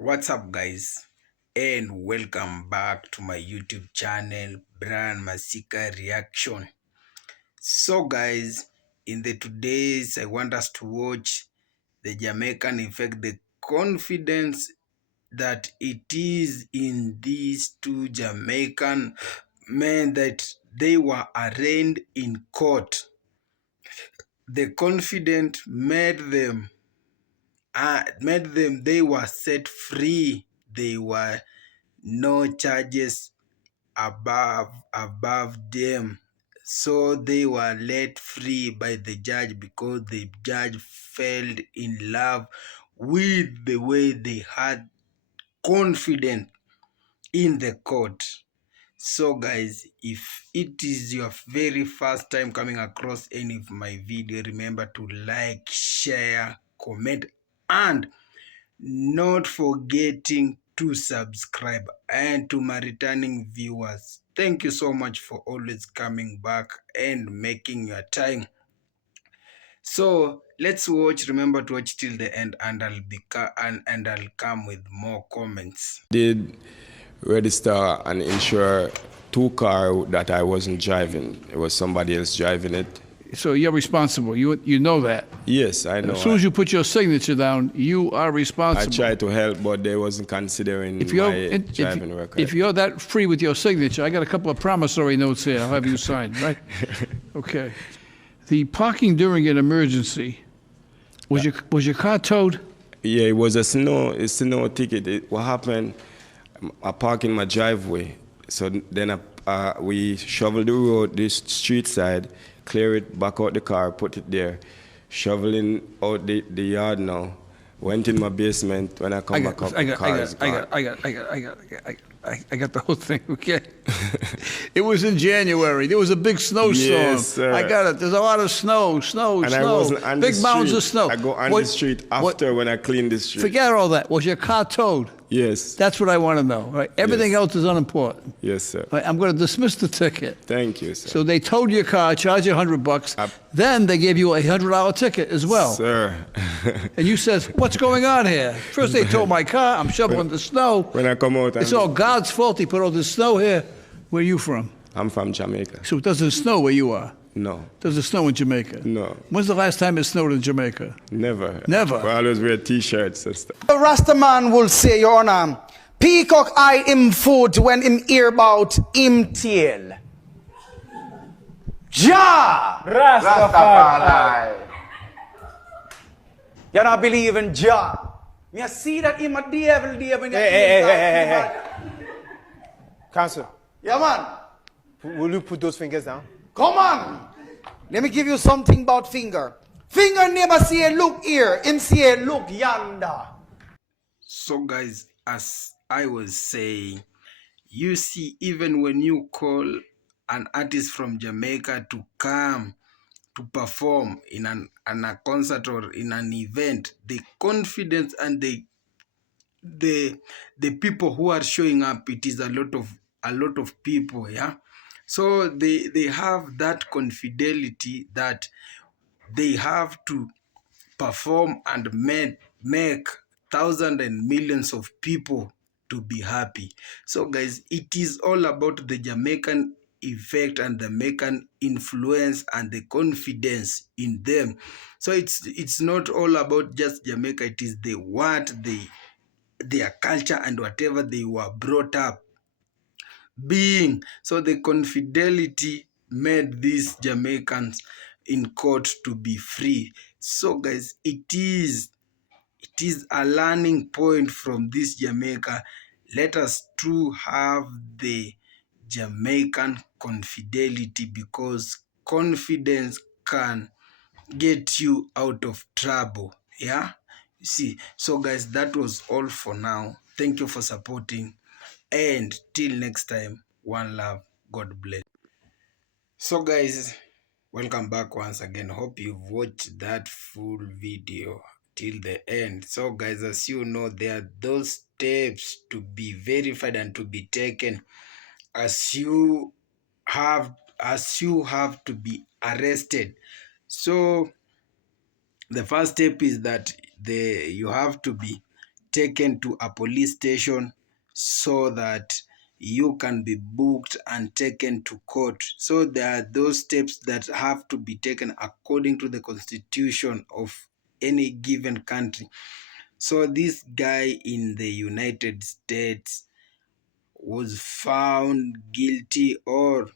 What's up, guys, and welcome back to my YouTube channel, Brian Masika Reaction. So, guys, in the today's, I want us to watch the Jamaican effect, the confidence that it is in these two Jamaican men that they were arraigned in court. The confidence made them they were set free. They were no charges above them, so they were let free by the judge because the judge fell in love with the way they had confidence in the court. So, guys, if it is your very first time coming across any of my video, remember to like, share, comment, and not forgetting to subscribe. And to my returning viewers, thank you so much for always coming back and making your time. So let's watch. Remember to watch till the end, and I'll come with more comments. Did register and insure two cars that I wasn't driving. It was somebody else driving it. So you're responsible. You know that. Yes, I know. As soon as you put your signature down, you are I responsible. tried to help, but they wasn't considering my driving record. If you're that free with your signature, I got a couple of promissory notes here. I'll have you sign, right? Okay. The parking during an emergency, was your car towed? Yeah, it was a snow ticket. What happened, I parked in my driveway. So then we shoveled the road, this street side, clear it, back out the car, put it there. Shoveling out the yard now. Went in my basement. When I come back up, the car is gone. I got the whole thing, okay? It was in January. There was a big snowstorm. Yes, sir. I got it. There's a lot of snow. And I wasn't on big the mounds of street. snow. I go on the street after when I clean the street. Forget all that. Was your car towed? Yes. That's what I want to know. Right? Everything Yes. else is unimportant. Yes, sir. Right? I'm going to dismiss the ticket. Thank you, sir. So they towed your car, charged you $100. Then they gave you a $100 ticket as well. Sir. And you says, what's going on here? First they towed my car. I'm shoveling the snow. When I come out, It's all God's fault. He put all this snow here. Where are you from? I'm from Jamaica. So it doesn't snow where you are? No. Does it snow in Jamaica? No. When's the last time it snowed in Jamaica? Never. Never? I always wear T-shirts and stuff. The Rasta man will say, Your Honor, peacock eye him foot when him hear about him tail. Jah! Rastafari. You don't believe in Jah. Me see that him a devil. Hey. Counsel, Yeah, man. will you put those fingers down? Come on. Let me give you something about finger. Finger never say, look here. Him say, look yonder. So, guys, as I was saying, you see, even when you call an artist from Jamaica to come to perform in a concert or in an event, the confidence and the people who are showing up, it is a lot of people, yeah. So they have that confidence that they have to perform and make thousands and millions of people to be happy. So, guys, it is all about the Jamaican effect and the Jamaican influence and the confidence in them. So it's not all about just Jamaica. It is their culture and whatever they were brought up being. So the confidence made these Jamaicans in court to be free. So, guys, it is a learning point from this Jamaica. Let us too have the Jamaican confidence, because confidence can get you out of trouble. Yeah, you see. So, guys, that was all for now. Thank you for supporting, and till next time, one love. God bless. So, guys, welcome back once again. Hope you've watched that full video till the end. So, guys, as you know, there are those steps to be verified and to be taken as you have to be arrested. So the first step is that you have to be taken to a police station so that you can be booked and taken to court. So there are those steps that have to be taken according to the constitution of any given country. So this guy in the United States was found guilty or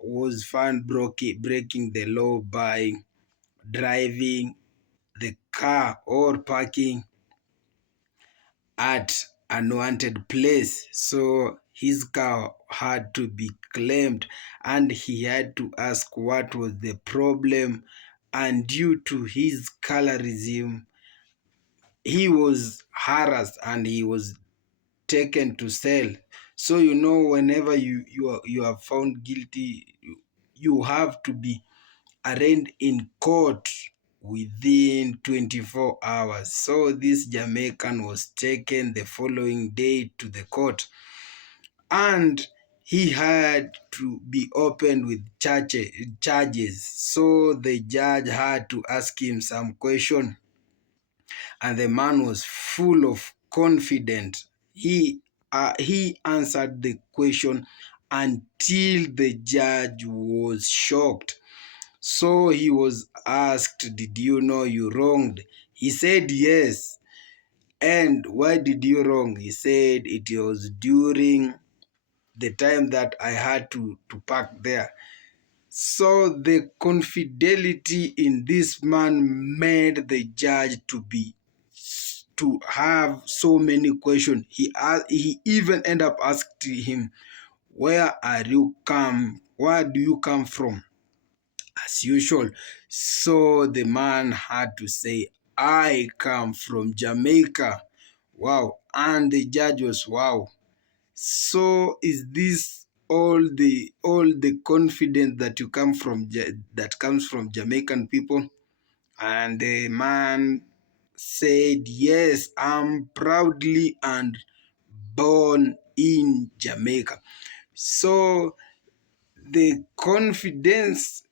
was found breaking the law by driving the car or parking at unwanted place. So his car had to be claimed and he had to ask what was the problem, and due to his colorism he was harassed and he was taken to cell. So whenever you are found guilty, you have to be arraigned in court within 24 hours. So this Jamaican was taken the following day to the court, and he had to be opened with charges. So the judge had to ask him some question, and the man was full of confidence. He answered the question until the judge was shocked. So he was asked, "Did you know you wronged?" He said, "Yes." "And why did you wrong?" He said, "It was during the time that I had to park there." So the confidentiality in this man made the judge to have so many questions. He even ended up asking him, "Where do you come from?" As usual. So the man had to say, "I come from Jamaica." Wow. And the judge was, wow. So is this all the confidence that that comes from Jamaican people? And the man said, "Yes, I'm proudly and born in Jamaica." So the confidence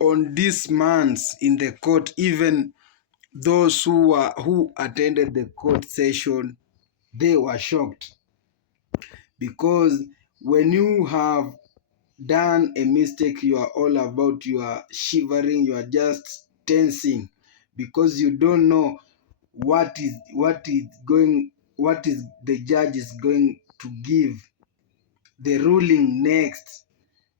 on this man's in the court, even those who attended the court session, they were shocked, because when you have done a mistake, you are all about, you are shivering, you are just tensing, because you don't know what is the judge is going to give the ruling next.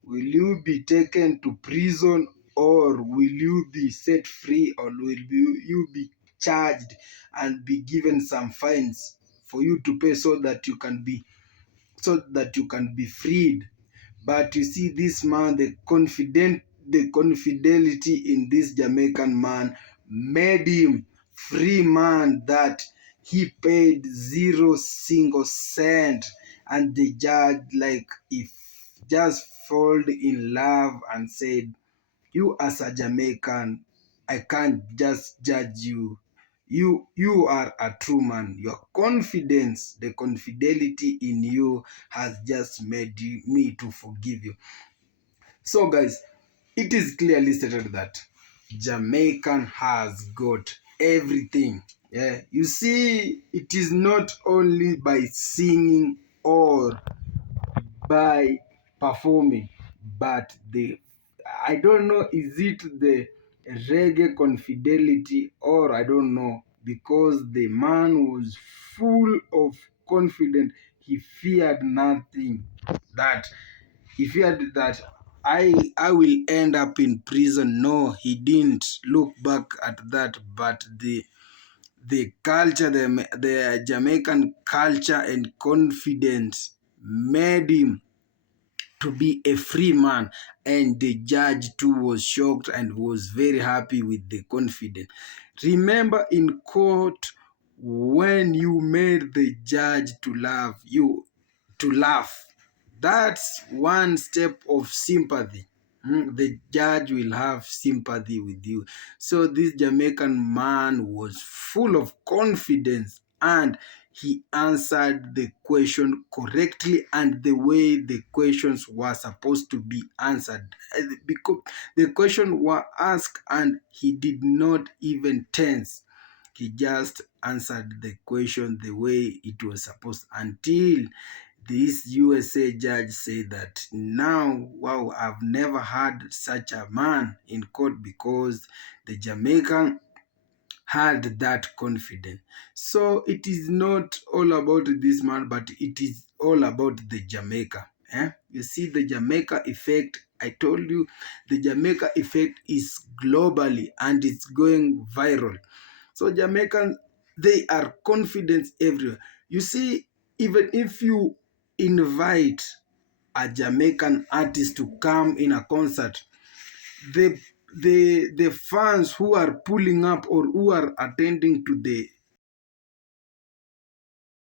Will you be taken to prison, or will you be set free, or will you be charged and be given some fines for you to pay so that you can be freed? But you see, this man, the confidentiality in this Jamaican man made him free man, that he paid zero single cent. And the judge, like, if just fall in love and said, "You as a Jamaican, I can't just judge you. You are a true man. Your confidence, the confidentiality in you has just made me to forgive you." So guys, it is clearly stated that Jamaican has got everything. Yeah, you see, it is not only by singing or by performing, but I don't know, is it the reggae confidentiality, or I don't know, because the man was full of confidence. He feared nothing, that he feared that I will end up in prison. No, he didn't look back at that, but the culture, the Jamaican culture and confidence made him to be a free man. And the judge too was shocked and was very happy with the confidence. Remember, in court, when you made the judge to laugh, that's one step of sympathy. The judge will have sympathy with you. So this Jamaican man was full of confidence, and he answered the question correctly and the way the questions were supposed to be answered. Because the question were asked and he did not even tense. he just answered the question the way it was supposed, until this USA judge said that now, wow, I've never had such a man in court, because the Jamaican had that confidence. So it is not all about this man, but it is all about the Jamaica. You see, the Jamaica effect, I told you, the Jamaica effect is globally and it's going viral. So Jamaicans, they are confident everywhere. You see, even if you invite a Jamaican artist to come in a concert, the fans who are pulling up or who are attending to the